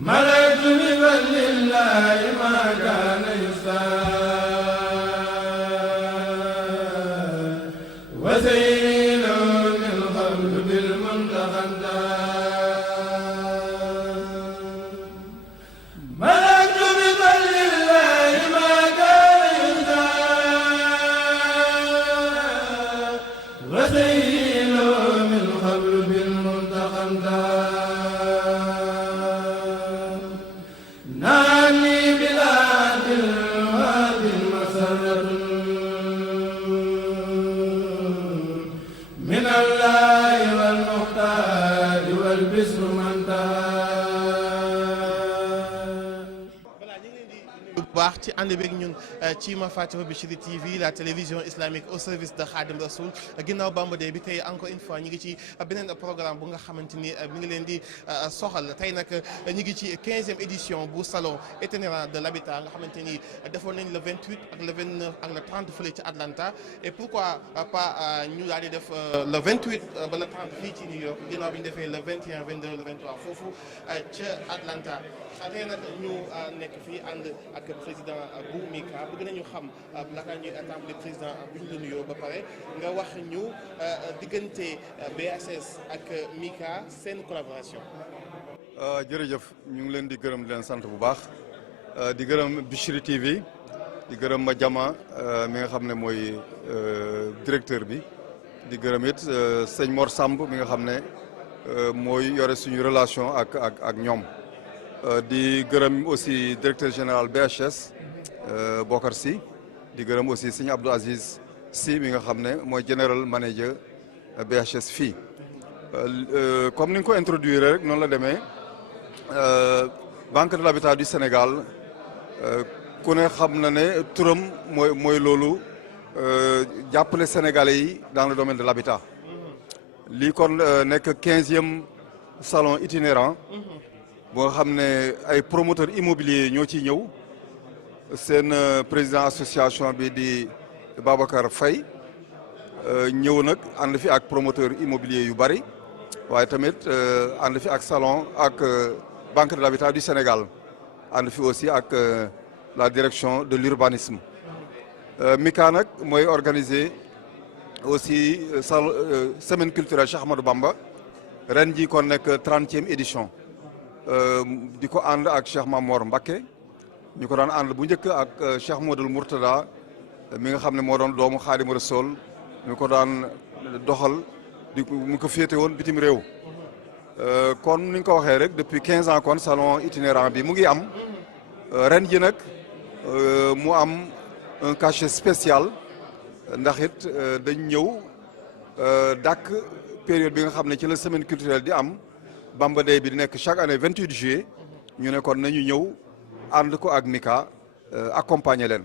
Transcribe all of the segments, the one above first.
ملكت بفضل الله ما كان يستاهل وزين من قبل بالمنتقى ملكت بفضل الله ما كان يستاهل وزين من قبل بالمنتقى baax ci ànd beeg ñun ci Mafatihul Bichri TV la télévision islamique au service de Khadim Rasoul ginnaaw Bamba Day bi tey encore une fois ñu ngi ci beneen programme bu nga xamante ni mi ngi leen di soxal tey nag ñu ngi ci 15e édition bu salon itinérant de l'habitat nga xamante ni defoon nañ le 28 ak le 29 ak le 30 fële ci Atlanta et pourquoi pas ñu daal di def le 28 ba le 30 fii ci New York ginnaaw bi ñu defee le 21 22 le 23 foofu ca Atlanta tey nag ñu nekk fii ànd ak président bu Mika bëgg nañu xam naka ñuy tàmbali président bu ñu la nuyoo ba pare nga wax ñu diggante BHS ak Mika seen collaboration. jërëjëf ñu ngi leen di gërëm di leen sant bu baax di gërëm Bichri TV di gërëm Madiama mi nga xam ne mooy directeur bi di gërëm it sëñ Mor Samb mi nga xam ne mooy yore suñu relation ak ñoom. di gërëm aussi directeur général BHS Bokar Sy di gërëm aussi sëñ Abdou Aziz Sy mi nga xam ne mooy general manager BHS fii comme ni nga ko introduire rek noonu la demee Banque de l'Habitat du Sénégal ku ne xam na ne turam mooy loolu jàppale Sénégalais yi dans le domaine de l'habitat lii kon nekk 15e salon itinérant boo xam ne ay promoteurs immobiliers ñoo ciy ñëw seen président association bi di Babacar Faye ñëw nag ànd fi ak promoteurs immobiliers yu bari waaye tamit ànd fi ak salon ak Banque de l'Habitat du Sénégal ànd fi aussi ak la direction de l'urbanisme Mika nag mooy organiser aussi semaine culturelle Cheikh Ahmadou Bamba ren ji kon nekk 30e édition di ko ànd ak Cheikh Mamor Mbacké ñu ko daan ànd bu njëkk ak Cheikh Modou Mourtada mi nga xam ne moo doon doomu Xaadimu Rasuul ñu ko daan doxal mu ko féete woon bitim réew kon ni nga ko waxee rek depuis 15 ans kon salon itinérant bi mu ngi am ren ji nag mu am un cachet spécial ndax it dañ ñëw dàkk période bi nga xam ne ci la semaine culturelle di am Bamba Day bi di nekk chaque année 28 juillet ñu ne kon nañu ñëw ànd ko ak Mika accompagner leen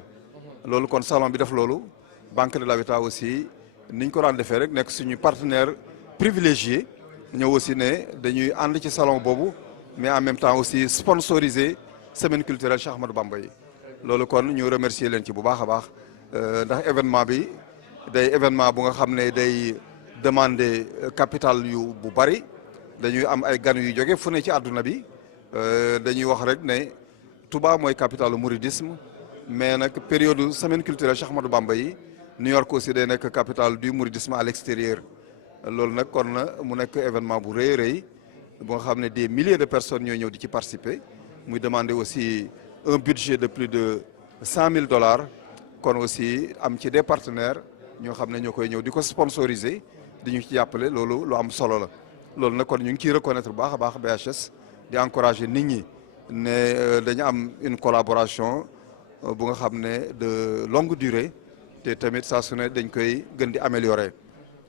loolu kon salon bi def loolu Banque de l'Habitat aussi niñ ko daan defee rek nekk suñu partenaire privilégié ñëw aussi ne dañuy ànd ci salon boobu mais en même temps aussi sponsoriser semaine culturelle Cheikh Ahmadou Bamba yi loolu kon ñu remercier leen ci bu baax a baax ndax événement bi day événement bu nga xam ne day demander capital yu bu bari dañuy am ay gan yu jóge fu ne ci àdduna bi dañuy wax rek ne Touba mooy capitalu mouridisme mais nag période semaine culturelle Cheikh Ahmadou Bamba yi New York aussi day nekk capitale du mouridisme à l'extérieur loolu nag kon mu nekk événement bu rëy rëy bu nga xam ne des milliers de personnes ñooy ñëw di ci participer muy demander aussi un budget de plus de $100,000 kon aussi am ci des partenaires ñoo xam ne ñoo koy ñëw di ko sponsoriser di ñu ci jàppale loolu lu am solo la. loolu nag kon ñu ngi ciy reconnaître bu baax a baax BHS di encourager nit ñi ne dañu am une collaboration bu nga xam ne de longue durée te tamit saa su ne dañ koy gën di améliorer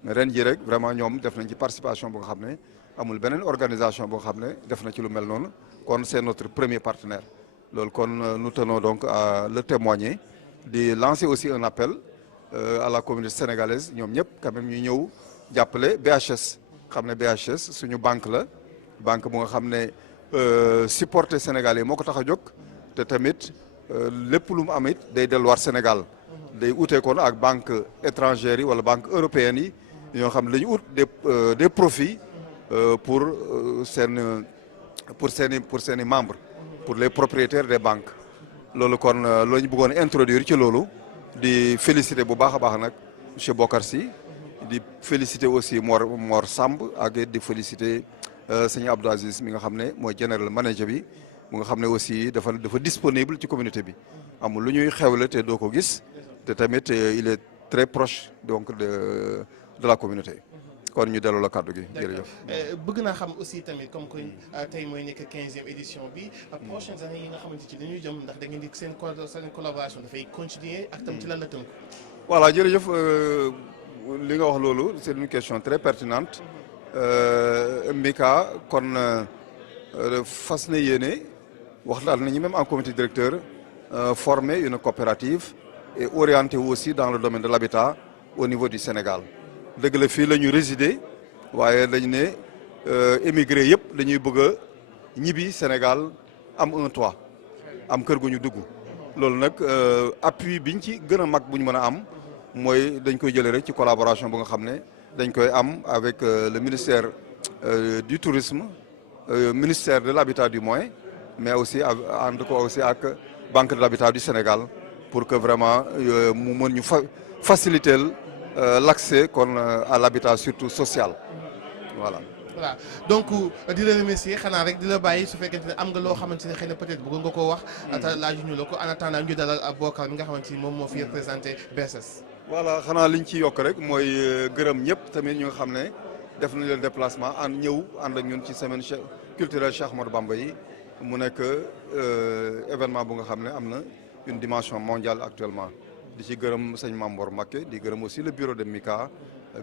ren ji rek vraiment ñoom def nañ ci participation bu nga xam ne amul beneen organisation boo xam ne def na ci lu mel noonu kon c'est notre premier partenaire loolu kon nous tenons donc à le témoigner di lancer aussi un appel à la communauté sénégalaise ñoom ñëpp quand même ñu ñëw jàppale BHS xam ne BHS suñu banque la banque bu nga xam ne supporter Sénégalais moo ko tax a jóg te tamit lépp lu mu am it day delluwaat Sénégal day utee kon ak banque étrangères yi wala banque européenne yi ñoo xam ne dañu ut des profits pour seen pour seeni membres pour les propriétaires des banques loolu kon loolu ñu bëggoon introduire ci loolu di féliciter bu baax a baax nag monsieur Bokar Sy di féliciter aussi Mor Samb ak di féliciter sëñ Abdou Aziz mi nga xam ne mooy general manager bi mu nga xam ne aussi dafa disponible ci communauté bi amul lu ñuy xewle te doo ko gis te tamit il est très proche donc de la communauté kon ñu delloo la kàddu gi jërëjëf. bëgg naa xam aussi tamit comme que tey mooy nekk 15e édition bi prochaines années yi nga xamante ci dañuy jëm ndax da ngeen di seen collaboration dafay continuer ak tam ci lan la tënk. voilà jërëjëf li nga wax loolu c'est une question très pertinente Mika kon fas na yéene waxtaan nañu même en comité directeur former une coopérative et orienter aussi dans le domaine de l'habitat au niveau du Sénégal. dëgg la fii la ñu résider waaye dañ ne émigré yëpp dañuy bëgg a ñibbi Sénégal am un toit am kër gu ñu dugg loolu nag appui biñ ci gën a mag bu ñu mën a am mooy dañ koy jëlee rek ci collaboration bu nga xam ne dañ koy am avec le ministère du tourisme ministère de l'habitat du moins mais aussi ànd ko aussi ak banque de l'habitat du Sénégal pour que vraiment mu mën ñu faciliter l'accès kon à l'habitat surtout social voilà. voilà donc di la remercier xanaa rek di la bàyyi su fekkente ne am nga loo xamante ne xëy na peut-être bëgg nga koo wax. ata laajuñu la ko en attendant ñu dalal Bokar mi nga xamante ni moom moo fi représenté BSS. voilà xanaa liñ ci yokk rek mooy gërëm ñëpp tamit ñu nga xam ne def nañ leen déplacement ñëw ànd ak ñun ci semaine culturelle Cheikh Ahmadou Bamba yi mu nekk événement bu nga xam ne am na une dimension mondiale actuellement. di ci gërëm sëñ Mamboor Mbacké di gërëm aussi le bureau de Mika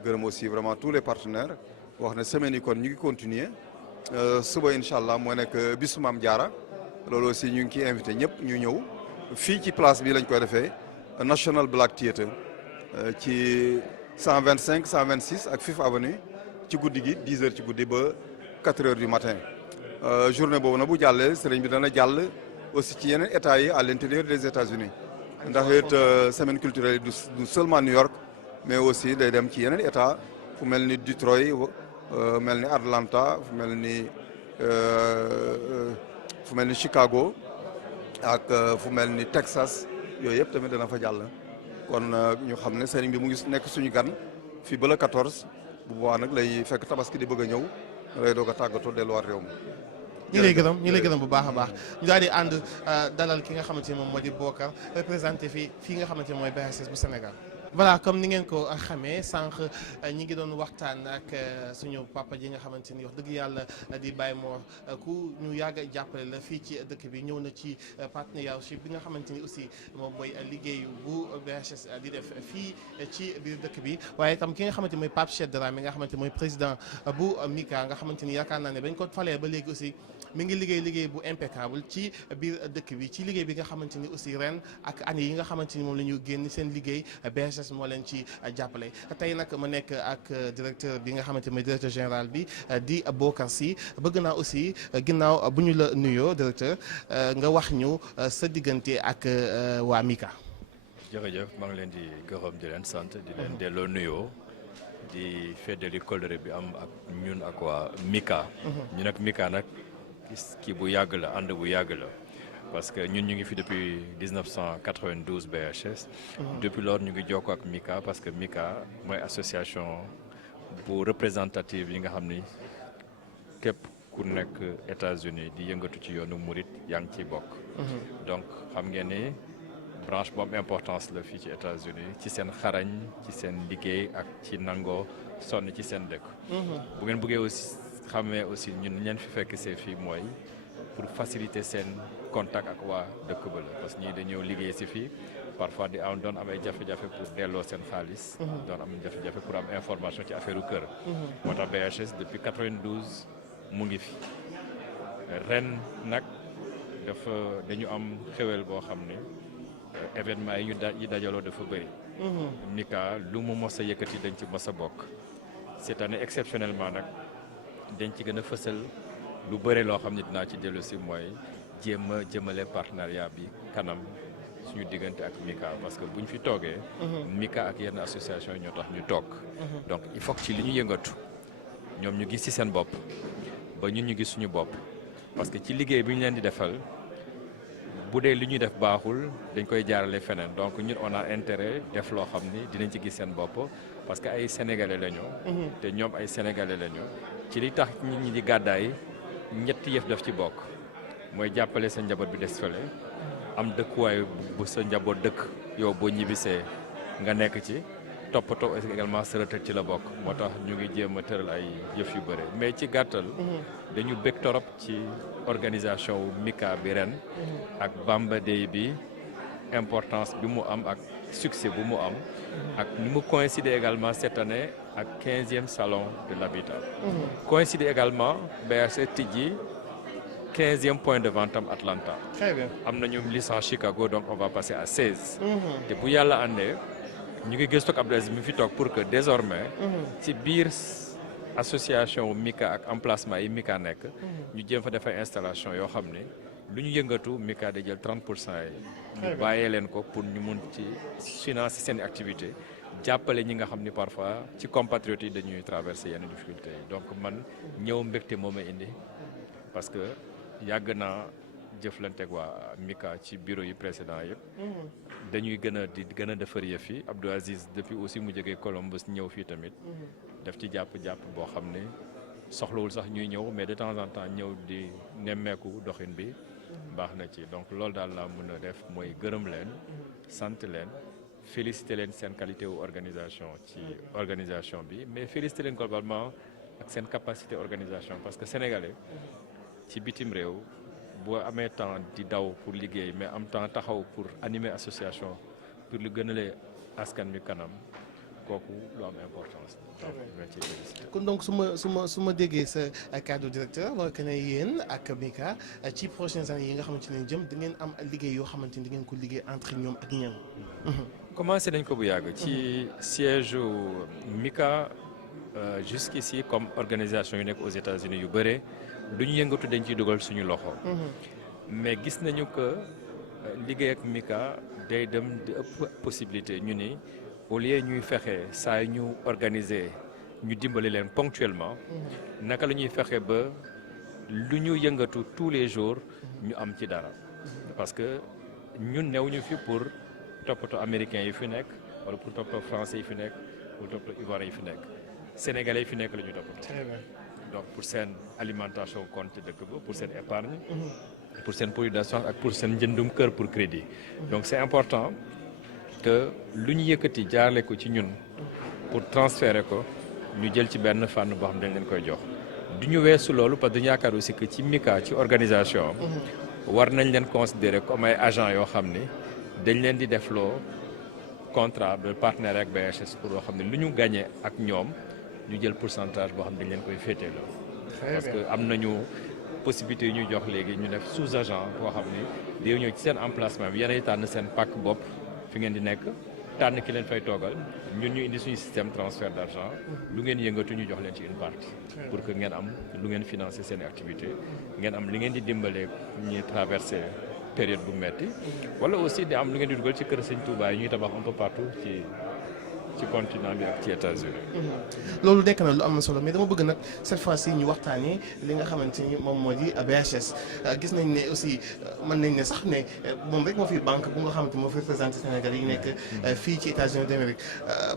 gërëm aussi vraiment tous les partenaires wax ne semaine yi kon ñu ngi continuer suba incha allah moo nekk bisu Maam Jaara loolu aussi ñu ngi ciy invité ñëpp ñu ñëw fii ci place bi lañ koy defee National Black Theatre ci 125 126 ak Fifth Avenue ci guddi gi 10 heures ci guddi ba 4 heures du matin journée boobu nag bu jàllee sëriñ bi dana jàll aussi ci yeneen états yi à l'intérieur des États-Unis ndax it semaine culturelle du seulement New York mais aussi day dem ci yeneen état fu mel ni Detroit mel ni Atlanta fu mel ni Chicago ak fu mel ni Texas yooyu yëpp tamit dana fa jàll kon ñu xam ne sëriñ bi mu ngi nekk suñu gan fii ba le 14 bu boobaa nag lay fekk tabaski di bëgg a ñëw lay doog a tàggatoo delluwaat réew mi. ñi lay gërëm bu baax a baax ñu daal di ànd dalal ki nga xamante ni moom moo di Bokar représenté fii nga xamante ni mooy BSS bu Sénégal. voilà comme ni ngeen ko xamee sànq ñi ngi doon waxtaan ak suñu papa ji nga xamante ni wax dëgg yàlla di Baye Mor ku ñu yàgg a jàppale la fii ci dëkk bi ñëw na ci partenariat bi nga xamante ni aussi moom mooy liggéeyu bu BSS di def fii ci biir dëkk bi waaye itam ki nga xamante ni mooy Pape Cheikh Dramé nga xamante ni mooy président bu Mika nga xamante ni yaakaar naa ne bañ ko falee ba léegi aussi mi ngi liggéey bu impeccable ci biir dëkk bi ci liggéey bi nga xamante ni aussi ren ak année yi nga xamante ni moom la ñu génn seen liggéey BSS moo leen ci jàppale tey nag ma nekk ak directeur bi nga xamante mooy directeur général bi di Bokar Sy bëgg naa aussi ginnaaw bu ñu la nuyoo directeur nga wax ñu sa diggante ak waa Mika. jërëjëf maa ngi leen di gërëm di leen sant di leen delloo nuyoo di feddali kóllëre bi am ak ñun ak waa Mika. ñun ak Mika nag kii bu yàgg la ànd bu yàgg la. parce que ñun ñu ngi fi depuis 1992 BHS. Depuis lors ñu ngi jokkoo ak Mika parce que Mika mooy association bu représentative yi nga xam ni képp ku nekk États-Unis di yëngatu ci yoonu murit yaa ngi ciy bokk. donc xam ngeen ni branche bu am importance la fii ci États-Unis ci seen xarañ ci seen liggéey ak ci nangoo sonn ci seen dëkk. bu ngeen bëggee aussi xamee aussi ñun ñeen fi fekk see fii mooy pour faciliter seen contact ak waa dëkk ba la parce que ñii dañoo liggéey si fii parfois doon am ay jafe-jafe pour delloo seen xaalis. doon am jafe-jafe pour am information ci affaire u kër. moo tax BHS depuis 92 mu ngi fi ren nag dañu am xewel boo xam ne événement yi dajaloo dafa bëri. Mika lu mu mos a yëkkati dañ ci mos a bokk cette année exceptionnellement nag dañ ci gën a fësal lu bëri loo xam ne dinaa ci dellu si mooy jéem a jëmale partenariat bi kanam suñu diggante ak Mika parce que buñ fi toogee. Mika ak yenn association yi ñoo tax ñu toog. donc il faut que ci li ñu yëngatu ñoom ñu gis ci seen bopp ba ñun ñu gis suñu bopp parce que ci liggéey bi ñu leen di defal bu dee li ñuy def baaxul dañ koy jaarale feneen donc ñun on a intérêt def loo xam ni dinañ ci gis seen bopp parce que ay sénégalais lañu. te ñoom ay sénégalais lañu. ci li tax nit ñi di gàddaay ñetti yëf daf ci bokk mooy jàppale sa njaboot bi des fële am dëkkuwaay bu sa njaboot dëkk yow boo ñibbisee nga nekk ci toppatoo également sa retraite ci la bokk moo tax ñu ngi jéem a tëral ay yëf yu bëre mais ci gàttal dañu bég torop ci organisation wu Mika bi ren ak Bamba Day bi importance bi mu am ak succès bu mu am ak ni mu coïncider également cette année ak 15e salon de l'habitat coïncider également BHS tijji 15e point de vente am Atlanta. Très bien. am nañu licence Chicago donc on va passer à 16. te bu yàlla àndee ñu ngi gëstu ak Abdou Aziz mi fi toog pour que désormais ci biir association Mika ak emplacement yi Mika nekk ñu jéem fa def ay installation yoo xam ne lu ñu yëngatu Mika da jël 30% yi ñu bàyyee leen ko pour ñu mun ci financer seen activité jàppale ñi nga xam ni parfois ci compatriotes yi dañuy traverser yenn difficultés yi donc man ñëw mbégte moo ma indi parce que yàgg naa jëflanteeg waa Mika ci bureau yi précédent yëpp dañuy gën a defar yëf yi Abdou Aziz depuis aussi mu jógee Columbus ñëw fii tamit daf ci jàpp boo xam ne soxlawul sax ñuy ñëw mais de temps en temps ñëw di nemmeeku doxin bi baax na ci donc loolu daal laa mën a def mooy gërëm leen sant leen féliciter leen seen qualité wu organisation bi mais féliciter leen globalement ak seen capacité organisation parce que sénégalais ci bitim réew boo amee temps di daw pour liggéey mais am temps taxaw pour animer association pour lu gënalee askan mi kanam kooku lu am importance. kon donc su ma déggee sa cadre directeur war que ne yéen ak Mika ci prochaines années yi nga xamante ne jëm da ngeen am liggéey yoo xamante ni da ngeen ko liggéey entre ñoom ak ñan. commencé nañ ko bu yàgg ci siège Mika jusqu'ici comme organisation yu nekk aux États-Unis yu bëre du ñu yëngatu dañ ciy dugal suñu loxo. mais gis nañu que liggéey ak Mika day dem di ëpp possibilité ñu ni au lieu ñuy fexe saa yu ñu organiser ñu dimbali leen ponctuellement naka la ñuy fexe ba lu ñu yëngatu tous les jours ñu am ci dara parce que ñun newuñu fi pour toppatoo américains yi fi nekk wala pour toppatoo français yi fi nekk pour toppatoo ivoiriens yi fi nekk sénégalais yi fi nekk la ñu toppatoo. donc pour seen alimentation compte dëkk ba pour seen épargne pour seen produit d'assurance ak pour seen njëndum kër pour crédit donc c'est important que lu ñu yëkkati jaarle ko ci ñun pour transférer ko ñu jël ci benn fànn boo xam dañ leen koy jox du ñu weesu loolu parce que dañu yaakaar aussi que ci Mika ci organisation war nañ leen considérer comme ay agents yoo xam ni dañ leen di defloo contrat de partenaire ak BHS pour loo xam ne lu ñu gagné ak ñoom ñu jël pourcentage boo xam ne dañ leen koy féeteeloo parce que am nañu possibilité yu ñuy jox léegi ñu def sous agent boo xam ne day ñëw ci seen emplacement bi yéenay tànn seen pàkk bopp fi ngeen di nekk tànn ki leen fay toogal ñun ñu indi suñu système transfert d'argent lu ngeen yëngatu ñu jox leen ci une partie pour que ngeen am lu ngeen financer seen activité ngeen am li ngeen di dimbalee ñuy traverser période bu metti wala aussi di am lu ngeen di dugal ci kër Sëñ Touba yi ñuy tabax un peu partout ci continent bi ak ci États-Unis loolu nekk na lu am na solo mais dama bëgg nag cette fois-ci ñu waxtaanee li nga xamante ni moom moo di BHS gis nañ ne aussi mën nañ ne sax ne moom rek moo fi banque bu nga xamante moo fi représenté Sénégal yi nekk fii ci États-Unis d'Amérique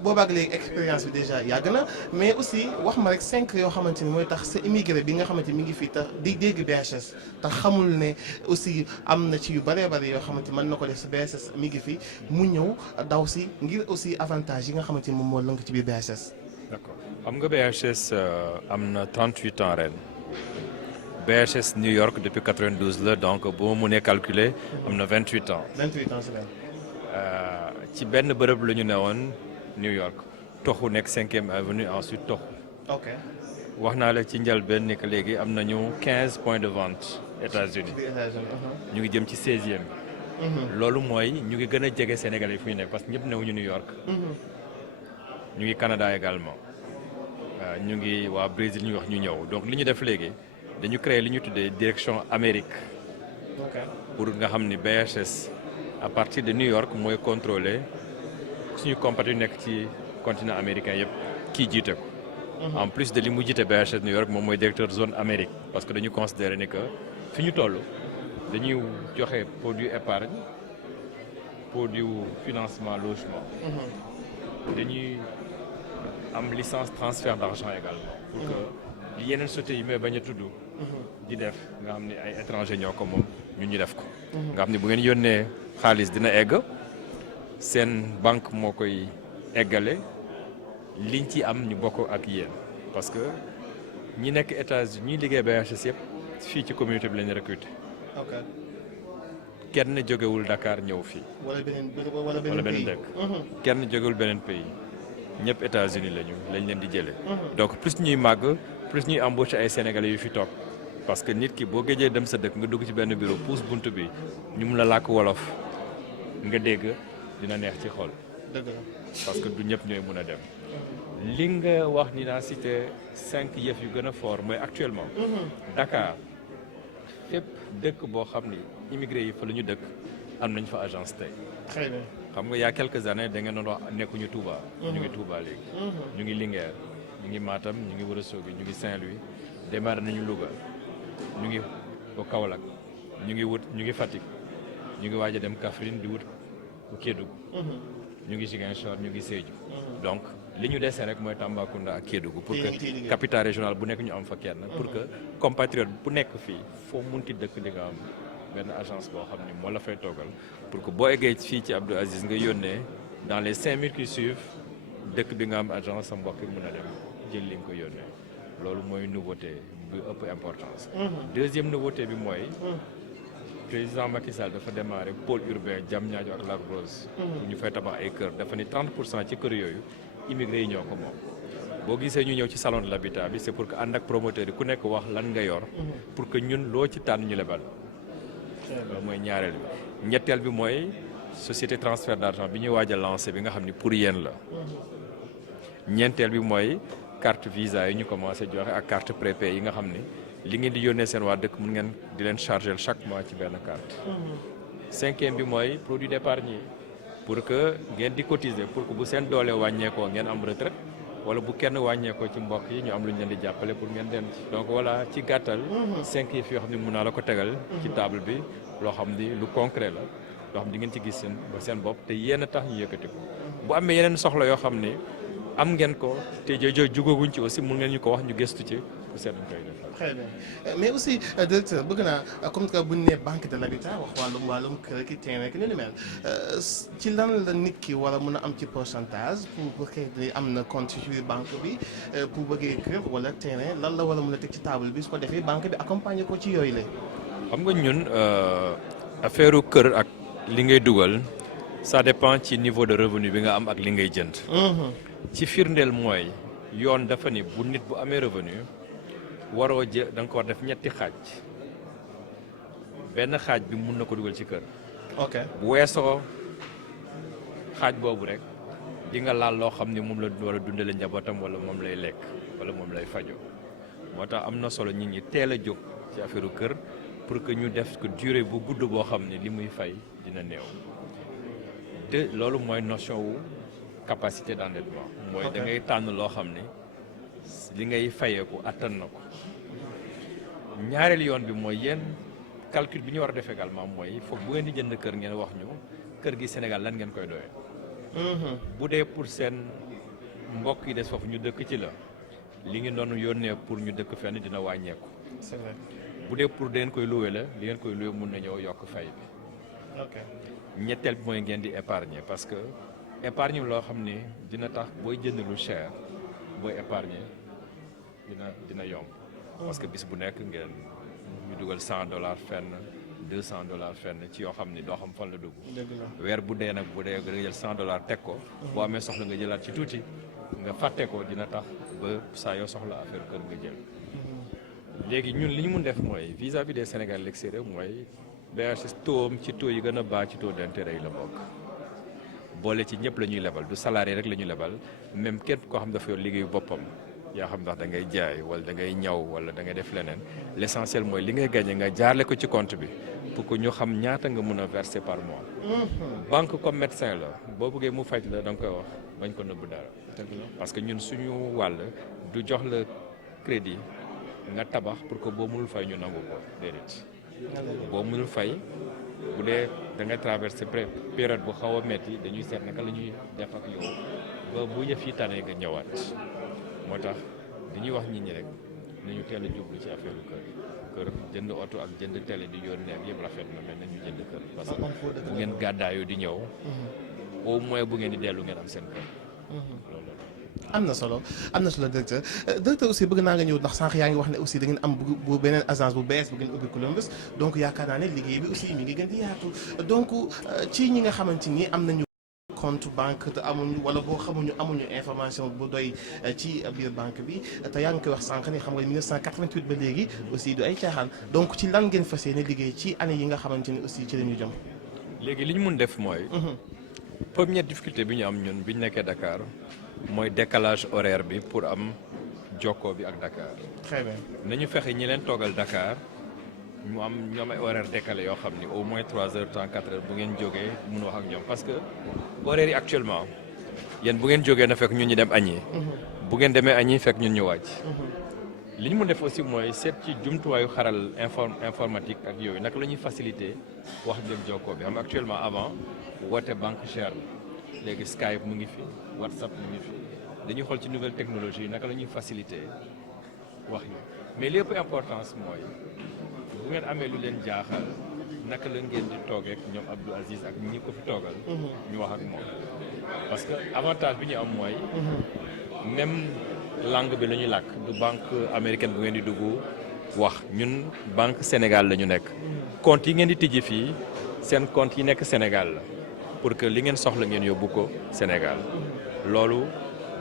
boobaak léegi expérience bi déjà yàgg na mais aussi wax ma rek 5 yoo xamante ni mooy tax sa immigré bi nga xamante ni mi ngi fii tax di dégg BHS tax xamul ne aussi am na ci yu bëree bëri yoo xamante mën na ko def si BHS mi ngi fi mu ñëw daw si ngir aussi avantage yi nga xamante ni moom moo lënk ci biir BHS. d'accord xam nga BHS am na 38 ans ren BHS New York depuis 92 la donc bu ma mënee calculer am na 28 ans. 28 ans c'est vrai. ci benn bërëb la ñu newoon New York toxu nekk 5e avenue ensuite toxu. ok wax naa la ci njëlbeen ni que léegi am nañu 15 points de vente États-Unis ñu ngi jëm ci 16e. loolu mooy ñu ngi gën a jege Sénégalais yi fu ñu nekk parce que ñëpp newuñu New York. ñu ngi Canada également ñu ngi waa Brésil ñu wax ñu ñëw donc li ñu def léegi dañu créer li ñu tuddee direction Amérique pour nga xam ni BHS à partir de New York mooy contrôler suñu compatriotes yu nekk ci continent américain yëpp kii jiite ko en plus de li mu jiite BHS New York moom mooy directeur zone Amérique parce que dañu considérer ni que fi ñu toll dañuy joxe produit épargne produit financement logement. dañuy am licence transfert d'argent également. pour que yeneen sociétés yi may bañ a tudd. di def nga xam ne ay étranger ñoo ko moom ñun ñu def ko. nga xam ne bu ngeen yónnee xaalis dina egg seen banque moo koy eggale liñ ci am ñu bokk ak yéen parce que ñi nekk États-Unis ñi liggéey BHS yëpp fii ci communauté bi lañu recruter. ok kenn jógewul Dakar ñëw fii. wala beneen dëkk. kenn jógewul beneen pays ñëpp États-Unis lañ leen di jëlee. donc plus ñuy màgg plus ñuy embaucher ay sénégalais yu fi toog parce que nit ki boo géejee dem sa dëkk nga dugg ci benn bureau pousse bunt bi ñu mun la làkk wolof nga dégg dina neex ci xol. dëgg la parce que du ñëpp ñooy mun a dem. li nga wax ni naa cité 5 yëf yu gën a fort mooy actuellement. Dakar fépp dëkk boo xam ni immigré yi fa la ñu dëkk am nañ fa agence tey. très bien. xam nga y a quelques années da ngeen doon wax nekkuñu Touba. ñu ngi Touba léegi. ñu ngi Linguère ñu ngi Matam ñu ngi Ourossogui ñu ngi Saint-Louis démarré nañu Louga ñu ngi ba Kaolack ñu ngi Fatick ñu ngi waaj a dem Kaffrine di wut bu Kédougou. ñu ngi Ziguinchor ñu ngi Sédhiou. donc li ñu dese rek mooy Tambacounda ak Kédougou pour que capitale régionale bu nekk ñu am fa kenn. pour que compatriote bu nekk fii foo munti dëkk di nga am benn agence boo xam ni moo la fay toogal pour que boo eggee fii ci Abdou Aziz nga yónnee dans les 5 minutes qui suivent dëkk bi nga am agence sa mbokk mën a dem jël li nga ko yónnee loolu mooy nouveauté bu ëpp importance. deuxième nouveauté bi mooy. président Macky Sall dafa démarré pôle urbain Diamniadio ak Lac Rose. ñu fay tabax ay kër dafa ni 30% ci kër yooyu immigré yi ñoo ko moom. boo gisee ñu ñëw ci salon de l'habitat bi c'est pour que ànd ak promoteur yi ku nekk wax lan nga yor. pour que ñun loo ci tànn ñu lebal. loolu mooy ñaareel bi. ñetteel bi mooy société transfert d'argent bi ñuy waaj a lancé bi nga xam ni pour yéen la. ñeenteel bi mooy carte visa yi ñu commencé joxe ak carte prépay yi nga xam ni. li ngeen di yónnee seen waa dëkk mun ngeen di leen charger chaque mois ci benn carte. cinquième bi mooy produit d'épargne yi pour que ngeen di cotiser pour que bu seen doole wàññeekoo ngeen am retraite wala bu kenn wàññeekoo ci mbokk yi ñu am lu ñu leen di jàppale pour ngeen denc. donc voilà ci gàttal. 5 yëf yoo xam ne mun naa la ko tegal. ci table bi loo xam ni lu concret la loo xam di ngeen ci gis seen bopp te yéen a tax ñu yëkkati ko. bu amee yeneen soxla yoo xam ni am ngeen ko te jooju jugaguñ ci aussi mun ngeen ñu ko wax ñu gëstu ci pour seet koy def. très bien mais aussi directeur bëgg naa comme que bu ñu nee banque de l'habitat wax wàllum kër ki terrain ki ni mel ci lan la nit ki war a mën a am ci pourcentage pour que am na compte ci biir banque bi pour bëggee kër wala terrain lan la war a mën a teg ci table bi su ko defee banque bi accompagner ko ci yooyu la. xam nga ñun affaire kër ak li ngay dugal ça dépend ci niveau de revenu bi nga am ak li ngay jënd. ci firndeel mooy yoon dafa ni bu nit bu amee revenu. waroo jë da nga ko war def ñetti xaaj benn xaaj bi mun na ko dugal ci kër. ok bu weesoo xaaj boobu rek di nga laal loo xam ni moom la war a dundale njabootam wala moom lay lekk wala moom lay fajoo moo tax am na solo nit ñi teel a jóg ci affaire kër pour que ñu def ko durée bu gudd boo xam ni li muy fay dina néew. te loolu mooy notion wu capacité d'endettement. mooy da ngay tànn loo xam ni. li ngay fayeeku attan na ko ñaareel yoon bi mooy yéen calcul bi ñu war a def également mooy foog bu ngeen di jënd kër ngeen wax ñu kër gi Sénégal lan ngeen koy doyee. bu dee pour seen mbokk yi des foofu ñu dëkk ci la li ngeen doon yónnee pour ñu dëkk fenn dina wàññeeku. c'est vrai. bu dee pour da ngeen koy louer la li ngeen koy louer mun na ñëw yokk fay bi. ok ñetteel bi mooy ngeen di épargner parce que épargne loo xam ni dina tax booy jënd lu cher booy épargner. dina yomb parce que bis bu nekk ngeen ñu dugal $100 fenn $200 fenn ci yoo xam ni doo xam fan la dugg. weer bu dee nag bu dee nga jël $100 teg ko. boo amee soxla nga jëlaat ci tuuti nga fàtte ko dina tax ba saa yoo soxla affaire kër nga jël. léegi ñun li ñu mun def mooy vis-à-vis des Sénégalais l'extérieur mooy BHS taux ci taux yi gën a baax ci taux d'intérêt yi la bokk. boole ci ñëpp la ñuy lebal du salarié rek la ñuy lebal même képp koo xam dafa yor liggéeyu boppam. yaa xam ndax da ngay jaay wala da ngay ñaw wala da ngay def leneen l'essentiel mooy li ngay gagné nga jaarle ko ci compte bi pour que ñu xam ñaata nga mën a verser par mois. banque comme médecin la boo bëggee mu faj la da nga koy wax bañ ko nëbb dara. parce que ñun suñu wàll du jox la crédit nga tabax pour que boo mënul fay ñu nangu ko déedéet boo mënul fay bu dee da nga traversé période bu xaw a metti dañuy seet naka la ñuy def ak yow ba bu yëf yi tane nga ñëwaat moo tax dañuy wax nit ñi rek nañu teel a jublu ci affaire kër jënd oto ak jënd télé di yónnee ak yëpp rafet na mais nañu jënd kër parce que bu ngeen gàddaayoo di ñëw au moins bu ngeen di dellu ngeen am seen kër loolu am na solo directeur aussi bëgg naa nga ñëw ndax sànq yaa ngi wax ne aussi da ngeen am bu beneen agence bu bees bu ngeen ubbi Columbus donc yaakaar naa ne liggéey bi aussi mi ngi gën di yaatu donc ci ñi nga xamante ni am nañu compte banque te amuñu wala boo amuñu information bu doy ci biir banque bi te yaa ngi koy wax sànq ni xam nga 1988 ba léegi aussi du ay caaxaan donc ci lan ngeen fas yéene liggéey ci année yi nga xamante ni aussi ci la ñu jëm. léegi li ñu mun def mooy. première difficulté bi ñu am ñun bi ñu nekkee Dakar mooy décalage horaire bi pour am jokkoo bi ak Dakar. très bien nañu fexe ñi leen toogal Dakar ñu am ñoom ay horaire décalé yoo xam ni au moins 3 heures temps 4 heures bu ngeen jógee mun wax ak ñoom parce que horaire yi actuellement yéen bu ngeen jógee na fekk ñun ñu dem añi. bu ngeen demee añi fekk ñun ñu wàcc. li ñu mun def aussi mooy seet ci jumtuwaayu xaral informatique ak yooyu naka la ñuy faciliter wax jëm jokkoo bi xam actuellement avant woote banque cher léegi Skype mu ngi fi WhatsApp mu ngi fi dañuy xool ci nouvelle technologie yi naka la ñuy faciliter wax yi mais li ëpp importance mooy bu ngeen amee lu leen jaaxal naka la ngeen di toogee ak ñoom Abdou Aziz ak ñi ko fi toogal. ñu wax ak moom parce que avantage bi ñu am mooy. même langue bi la ñuy làkk du banque américaine bu ngeen di dugg wax ñun banque Sénégal la ñu nekk. compte yi ngeen di tijji fii seen compte yi nekk Sénégal la pour que li ngeen soxla ngeen yóbbu ko Sénégal loolu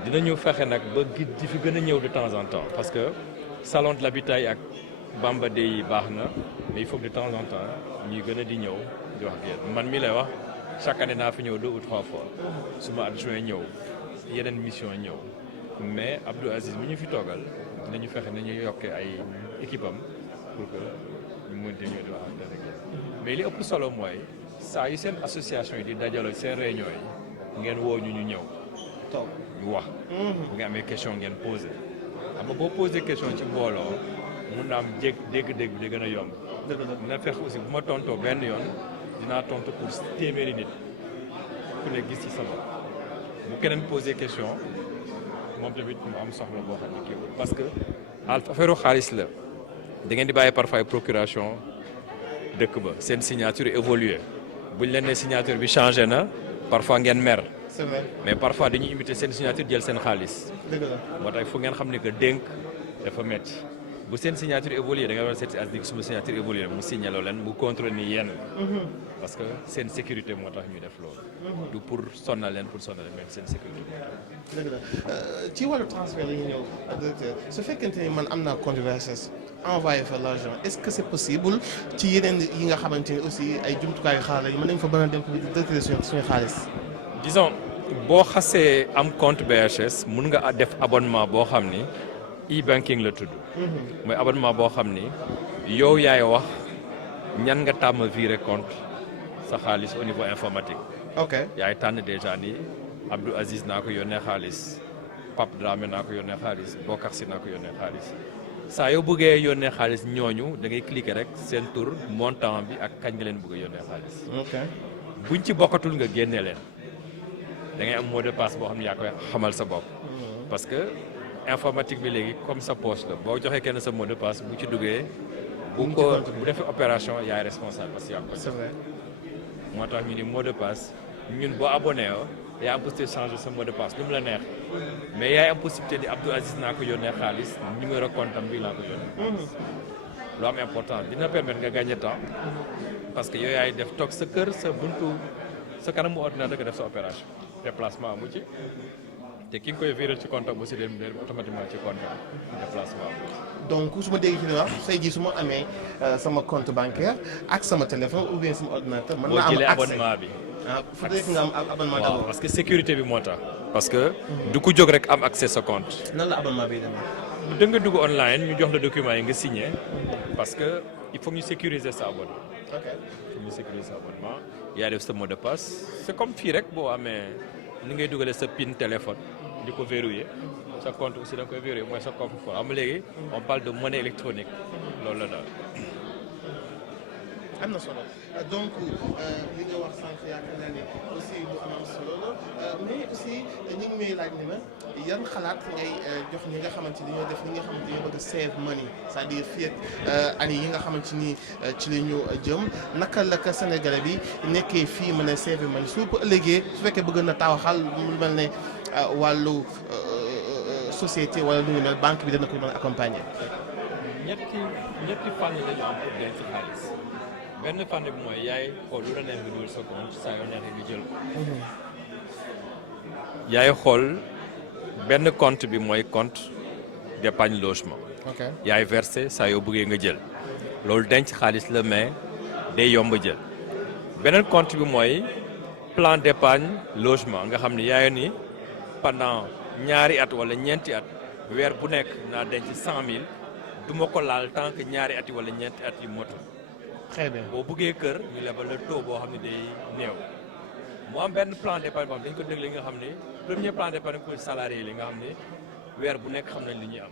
dinañu fexe nag ba di fi gën a ñëw de temps en temps parce que salon de l'habitat ak Bamba Day yi baax na mais il faut que de temps en temps ñuy gën a di ñëw di wax ak man mi lay wax chaque année naa fi ñëw 2 ou 3 fois suma adjoint ñëw yeneen mission ñëw. mais Abdou Aziz mi ñu fi toogal dinañu fexe nañu yokkee ay équipe am pour que ñu mën di ñëw di wax ak dara mais li ëpp solo mooy saa yu seen association yi di dajaloo seen réunion yi ngeen woo ñu ñëw toog ñu wax. bu nga amee question ngeen posé xam nga boo posé question ci mbooloo mun na am dégg-dégg bi di gën a yomb. dina fexe aussi bu ma tontoo benn yoon dinaa tontu pour téeméeri nit ku ne gis ci sama bu keneen posé question. moom tamit mu am soxla boo xam ne kii parce que affaire xaalis la da ngeen di bàyyi parfois procuration dëkk ba seen signature évolué buñ leen ne signature bi changé na parfois ngeen mer. c'est vrai mais parfois dañuy imiter seen signature jël seen xaalis. dëgg la moo tax fu ngeen xam ne que dénk dafa métti bu seen signature évolué da nga war a seet si as di suma signature évolué mu signaloo leen mu contrôle ni yéen. parce que seen sécurité moo tax ñu def loolu. du pour sonnal leen mais seen sécurité moo tax. dëgg la ci wàllu transfert la ñuy ñëw directeur su fekkente ni man am naa compte VHS envoyé fa l'argent est-ce que c'est possible ci yeneen yi nga xamante ni aussi ay jumtukaayu xaalis yi mën nañu fa mën a dem directeur suñu xaalis. disons boo xasee am compte VHS mun nga def abonnement boo xam ni e-banking la tudd. mooy abonnement boo xam ni yow yaay wax ñan nga tàmm virer compte sa xaalis au niveau informatique. ok yaay tànn déjà ni Abdou Aziz naa ko yónnee xaalis Pape Dramé naa ko yónnee xaalis Bokar Si naa ko yónnee xaalis saa yoo bëggee yónnee xaalis ñooñu da ngay cliquer rek seen tur montant bi ak kañ nga leen bëgg a yónnee xaalis. ok buñ ci bokkatul nga génne leen da ngay am mot de passe boo xam ne yaa koy xamal sa bopp. parce que informatique bi léegi comme sa poche la boo joxee kenn sa mot de passe bu ci duggee. bu defee opération yaay responsable parce que yaa ko. c'est vrai. moo tax ñu ni mot de passe ñun boo abonné yoo yaa am possibilité changer sa mot de passe lu mu la neex mais yaay am possibilité di Abdou Aziz naa ko yónnee xaalis numéro compte am bi laa ko yónnee. lu am important dina permettre nga gagner temps parce que yow yaay def toog sa kër sa buntu sa kanamu ordinateur nga def sa opération déplacement amu ci te ki nga koy virer ci compte am aussi dem automatiquement ci compte am déplacement amu ci. donc su ma dégg ci ne wax say ji su ma amee sama compte bancaire ak sama téléphone ou bien sama ordinateur. mën naa am accès boo jëlee abonnement bi. fu nekk nga am abonnement d'abord. parce que sécurité bi moo tax. parce que du ko jóg rek am accès sa compte. nan la abonnement bi demee. da nga dugg online ñu jox la document yi nga signé parce que il faut ñu sécuriser sa abonnement. ok il faut ñu sécuriser sa abonnement yaa def sa mot de passe c'est comme fii rek boo amee ni ngay dugalee sa PIN téléphone di ko verrouiller sa compte aussi da nga koy verrouiller mooy sa coffre-fort am léegi on parle de monnaie électronique loolu la daal. am na solo donc li nga wax sànq yaakaar naa ne aussi lu am solo la mais aussi ñu ngi may laaj ni ma yan xalaat ngay jox ñi nga xamante ni ñoo def li nga xamante ni ñoo bëgg a save money c'est-à-dire fii ak année yi nga xamante ni ci la ñu jëm naka la ko Sénégalais bi nekkee fii mën a save money su ko ëllëgee su fekkee bëgg na tawaxal mu mel ne wàllu société wala lu ñu mel banque bi dana ko mën a accompagner. ñetti fànn lañu am pour denc xaalis benn fànn bi mooy yaay xool lu la neex nga dugal sa compte saa yoo neexee nga jël ko. yaay xool benn compte bi mooy compte d'épargne logement. ok yaay versé saa yoo bëggee nga jël loolu denc xaalis la mais day yomb a jël beneen compte bi mooy plan d'épargne logement nga xam ne yaay ni pendant ñaari at wala ñeenti at weer bu nekk naa denc 100 000 du ma ko laal tant que ñaari at yi wala ñeenti at yi motul. très bien boo bëggee kër ñu lebal la taux boo xam ne day néew mu am benn plan d'épargne boo xam dañ ko déglu nga xam ne premier plan d'épargne pour salarié li nga xam ne weer bu nekk xam nañ li ñuy am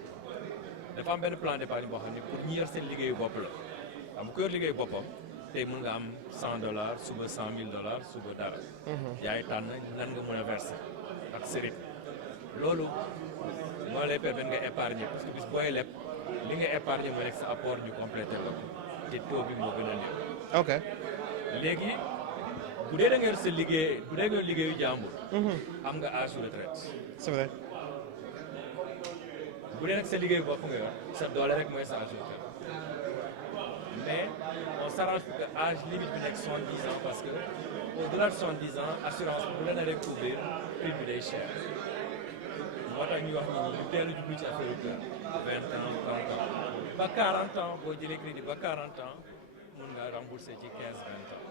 dafa am benn plan d'épargne boo xam ne pour ñi yor seen liggéeyu bopp la am ku yor liggéeyu boppam tey mën nga am $100 suba $100,000 suba dara. yaay tànn lan nga mën a verser ak sëriñ loolu moo lay permettre nga épargner parce que bis booy leb li nga épargner mooy nekk sa apport ñu compléter la ko te taux bi moo gën a néew. ok léegi bu dee da nga yor sa liggéey bu dee nga yor liggéeyu jàmbur. am nga âge retraite. c'est vrai. bu dee nag sa liggéey bopp nga yor sa doole rek mooy sa âge retraite mais on s'arrange pour que âge limite bi nekk 70 ans parce que au-delà de 70 ans assurance bu la naree couvrir prix bi day cher moo tax ñuy wax ni ñu teel a jublu ci affaire kër 20 ans 30 ans ba 40 ans boo jëlee crédit ba 40 ans mun nga rembourser ci 15-20 ans.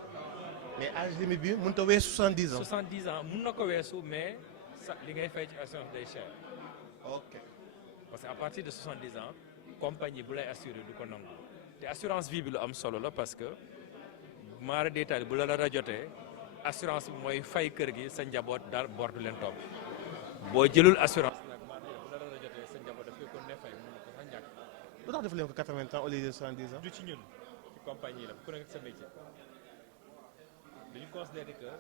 mais âge limite bi mënut a weesu 70 ans. 70 ans mun na ko weesu mais sa li ngay fay ci assurance day cher. ok parce que à partir de 70 ans compagnie bu lay assuré du ko nangu te assurance vie bi lu am solo la parce que maara détail bu la la jotee assurance bi mooy fay kër gi sa njaboot daal bor du leen topp boo jëlul assurance nag maara bu la la jotee sa njaboot daf ko ne fay mun na ko sax ñàkk. lu tax def leen ko 80 ans au lieu de 70 ans. du ci ñun ci compagnie la ku nekk sa métier dañu considéré que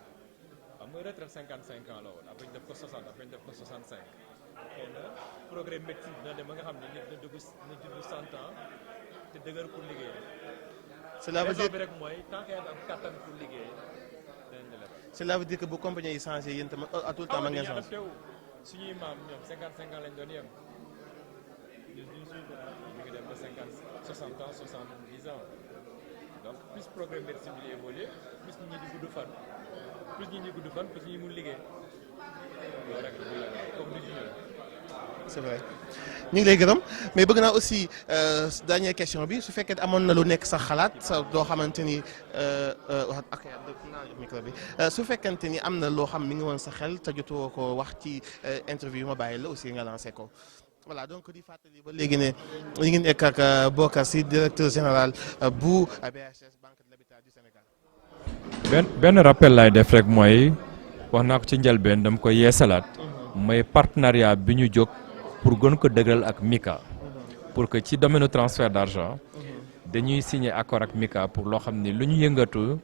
xam nga retraite 55 ans la woon après ñu def ko 60 après ñu def ko 65 xëy na progrès médecine dina dem ba nga xam ne nit na dugg 100 ans te dëgër pour liggéey. cela veut dire bi rek mooy tant que am kattan pour liggéey dinañ la lebal. cela veut dire que bu compagnie yi changé yéen tamit à tout le temps ma ngeen changé. suñuy maam ñoom 55 ans lañ doon yem ñun suñu ñu ngi dem ba 60 ans 70 ans donc plus progrès médecine bi évolué plus nit ñi di gudd fan plus nit ñi gudd fan plus ñi mun liggéey loolu rek comme ni ñu c'est vrai ñu ngi lay gërëm mais bëgg naa aussi dernière question bi su fekkee amoon na lu nekk sa xalaat sa doo xamante ni wax ak micro bi su fekkente ni am na loo xam mi ngi woon sa xel te jotoo ko wax ci interview ma bàyyi la aussi nga lancé ko voilà donc di fàttali ba léegi ne ñu ngi nekk ak Bocar Sy directeur général bu BHS Banque de l'Habitat du Sénégal. benn rappel laay def rek mooy wax naa ko ci njëlbeen dama koy yeesalaat mooy partenariat bi ñu jóg pour gën ko dëgëral ak MICA pour que ci domaine transfert d'argent dañuy signer accord ak MICA pour loo xam ne lu ñu yëngatu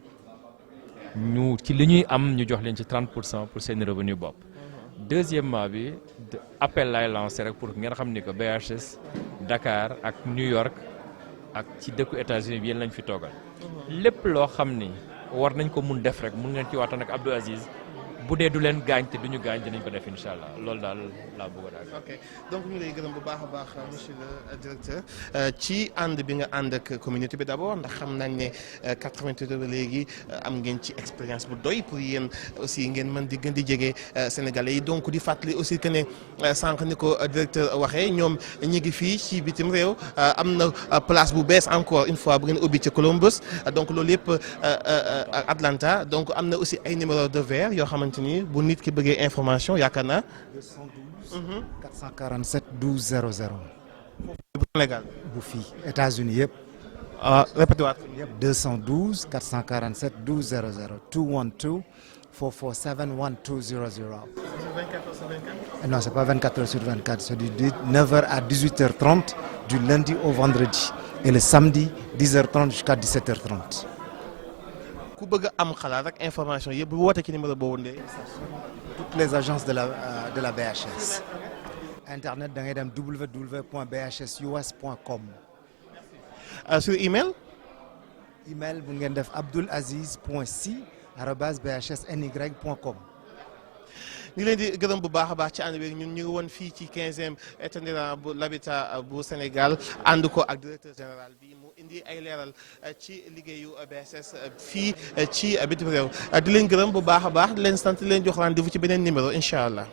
ñu ci li ñuy am ñu jox leen ci 30% pour seen revenu bopp. deuxièmement bi appel lay lancé rek pour ngeen xam ni que BHS Dakar ak New York ak ci dëkku États-Unis bi yéen lañ fi toogal lépp loo xam ni war nañ ko mun def rek mun ngeen ci waxtaan ak Abdou Aziz bu dee du leen gaañ te duñu gaañ dinañ ko def incha allah loolu daal laa bëgg a daal. ok donc ñu lay gërëm bu baax a baax monsieur le directeur ci ànd bi nga ànd ak communauté bi d'abord ndax xam nañ ne 88 ba léegi am ngeen ci expérience bu doy pour yéen aussi ngeen mën di gën di jege Sénégalais yi donc di fàttali aussi que ne sànq ni ko directeur waxee ñoom ñi ngi fii ci bitim réew am na place bu bees encore une fois bu ngeen ubbi ci Columbus donc loolu yëpp Atlanta donc am na aussi ay numéro de verre yoo xamante ni bu nit ki bëggee information yaakaar naa. 212 447 12 00. bu Sénégal. bu fii États-Unis yëpp. répété waat. yëpp 212 447 12 00 212 447 1200. Non, c'est pas 24 heures sur 24, c'est du 9h à 18h30 du lundi au vendredi et le samedi 10h30 jusqu'à 17h30. ku bëgg a am xalaat ak information yëpp bu woote ci numéro boobu ndee. toutes les agences de la BHS. Internet da ngay dem www.bhsus.com. Sur email. Email bu ngeen def abdoulaziz.sy@bhsny.com. ñu leen di gërëm bu baax a baax ci ànd bi ñun ñu ngi woon fii ci 15e itinéraire bu l'habitat bu Sénégal ànd ko ak directeur général bi mu indi ay leeral ci liggéeyu BHS fii ci bitim réew di leen gërëm bu baax a baax di leen sant di leen jox rendez-vous ci beneen numéro incha allah.